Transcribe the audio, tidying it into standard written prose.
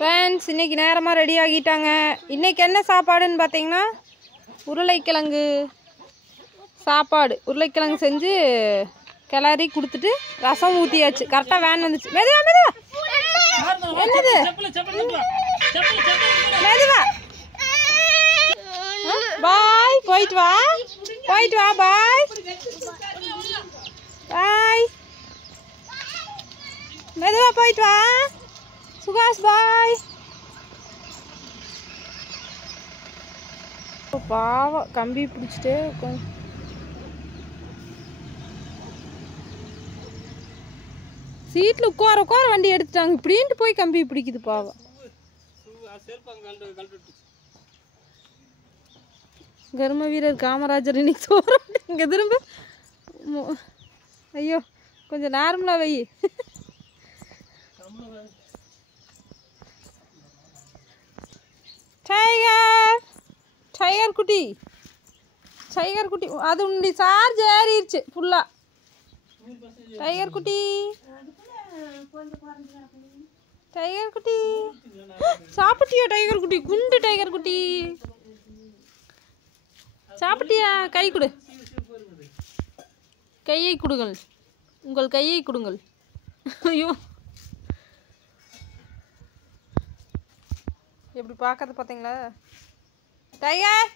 Friends இன்றைக்கி நேரமாக ready ஆகிட்டாங்க. இன்றைக்கி என்ன சாப்பாடுன்னு பார்த்தீங்கன்னா உருளைக்கிழங்கு சாப்பாடு. உருளைக்கிழங்கு செஞ்சு கிளறி கொடுத்துட்டு ரசம் ஊற்றியாச்சு. கரெக்டாக வேன் வந்துச்சு. மெதுவா மெதுவா என்னது மெதுவா. பாய், போயிட்டு வா போயிட்டு வா. பாய் பாய், மெதுவா போயிட்டு வா சுகாஷ். பாய். பாவம் கம்பி பிடிச்சிட்டு சீட்டில் உட்கார உட்கார வண்டி எடுத்துட்டாங்க. இப்படின்ட்டு போய் கம்பி பிடிக்குது பாவம். கர்ம வீரர் காமராஜர் இன்னைக்கு சோறு இங்கே திரும்ப. ஐயோ கொஞ்சம் நார்மலாக வை. டைகர் டைகர் குட்டி டைகர் குட்டி, அது உன்னுடைய சார்ஜ் ஏறிடுச்சு ஃபுல்லாக. டைகர் குட்டி டைகர் குட்டி சாப்பிட்டியா? டைகர் குட்டி குண்டு டைகர் குட்டி சாப்பிட்டியா? கை கொடு, கையை கொடுங்கள், உங்கள் கையை கொடுங்கள். ஐயோ எப்படி பார்க்கறது பார்த்தீங்களா? டைகர்